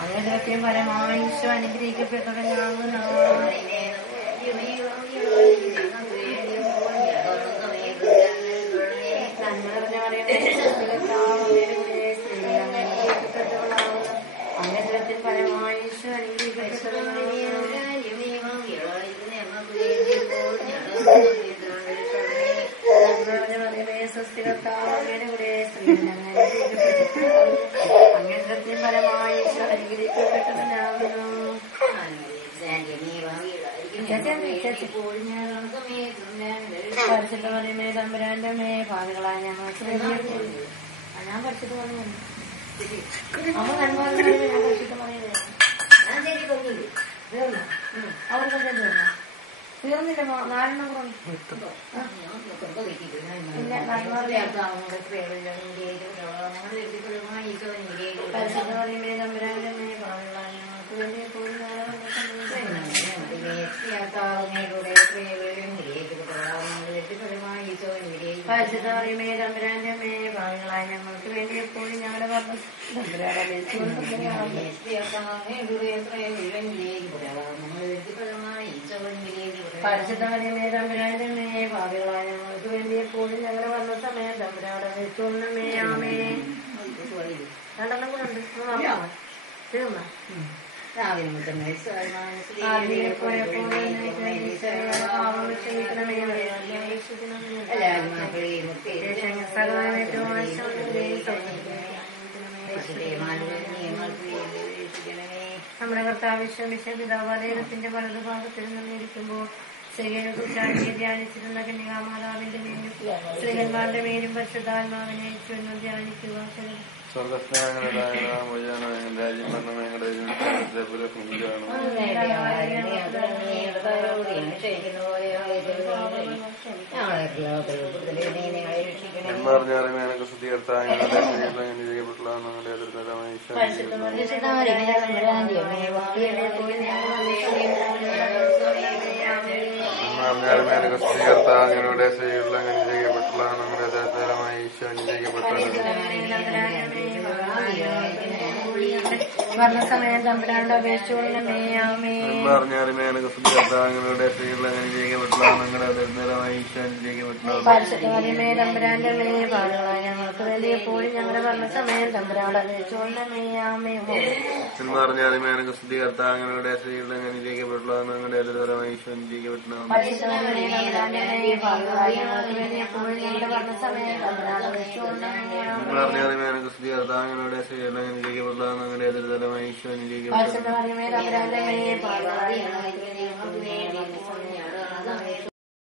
അങ്ങനത്തെയും പരമായി ഈശോ അനുഗ്രഹിക്കപ്പെട്ടവനാകുന്നു. അങ്ങനത്തിൽ പരമായി ഈശോ അങ്ങനത്തിൽ പരമായി ഈശോ അനുഗ്രഹിക്കപ്പെട്ടവനാകുന്നു. പരിശുദ്ധ പറയുമേ തമ്പുരാന്റെ മേ പാതകളായ ഞങ്ങൾക്ക് ഞാൻ പഠിച്ചിട്ട് പറഞ്ഞു അമ്മ നന്മ ഞാൻ പഠിച്ചിട്ട് പറയുന്നത് തീർന്നു. അവർക്ക് തീർന്നു തീർന്നില്ല. 4 പരിശുദ്ധ പറയുമേ തമ്പുരാന്റെ മേ പാതകളായ ഞങ്ങൾക്ക് വേണ്ടി പരിശുദ്ധ പറയുമേ തമ്പുരാന്റെ മേ ഭാവികളായ ഞങ്ങൾക്ക് വേണ്ടി എപ്പോഴും ഞങ്ങളുടെ പരിശുദ്ധ പറയുമേ തമ്പുരാന്റെ മേ ഭാവികളായ ഞങ്ങൾക്ക് വേണ്ടി എപ്പോഴും ഞങ്ങളുടെ വന്ന സമയം തമ്പുരാടെ വെച്ചുകൊണ്ടമേ ആമേ. 2 കൂടെ ഉണ്ട്. തീർന്ന നമ്മുടെ കർത്താവിശ്വമിശ പിതാവാലയത്തിന്റെ വലതുഭാഗത്തിൽ നിന്നിരിക്കുമ്പോൾ സ്ത്രീകളെ കുറിച്ച് ധ്യാനിച്ചിരുന്ന കന്യകാമാതാവിന്റെ മേലും സ്ത്രീകന്മാരുടെ മേലും പരിശുദ്ധാത്മാവിനെ ചൊന്നു ധ്യാനിക്കുക. ഞങ്ങളുടെ സ്ത്രീകളിൽ അങ്ങനെ ചെയ്യപ്പെട്ടുള്ള നമ്മുടെ യഥാർത്ഥമായ ഈശോ വർണ്ണസമയം തമ്പുരാന്റെ അപേക്ഷിച്ചുകൊള്ളമേ ആമേ. ഞങ്ങളുടെ സ്ത്രീകളിൽ അങ്ങനെ ചെയ്യപ്പെട്ടുള്ള ഞങ്ങളുടെ യഥാർത്ഥമായ ഈശോ പരിശുദ്ധമേ തമ്പുരാന്റെ മേ പാടുകളായ ഞങ്ങൾക്ക് വേണ്ടി എപ്പോഴും ഞങ്ങളുടെ വർണ്ണസമയം തമ്പുരാന്റെ അപേക്ഷിച്ചുകൊള്ളമേ ആമേ. പറഞ്ഞാലുമേനക്ക് സ്തുതികർത്താങ്ങളുടെ സ്ത്രീകളിൽ അങ്ങനെ ചെയ്യപ്പെട്ടുള്ള ഞങ്ങളുടെ യഥാർത്ഥമായ ഈശോ പറഞ്ഞാലുമേനക്ക് സ്തുതികർത്താങ്ങളുടെ സ്ത്രീകളിൽ അങ്ങനെ ചെയ്യപ്പെട്ടുള്ള ഞങ്ങളുടെ യഥാർത്ഥമായ ഈശോ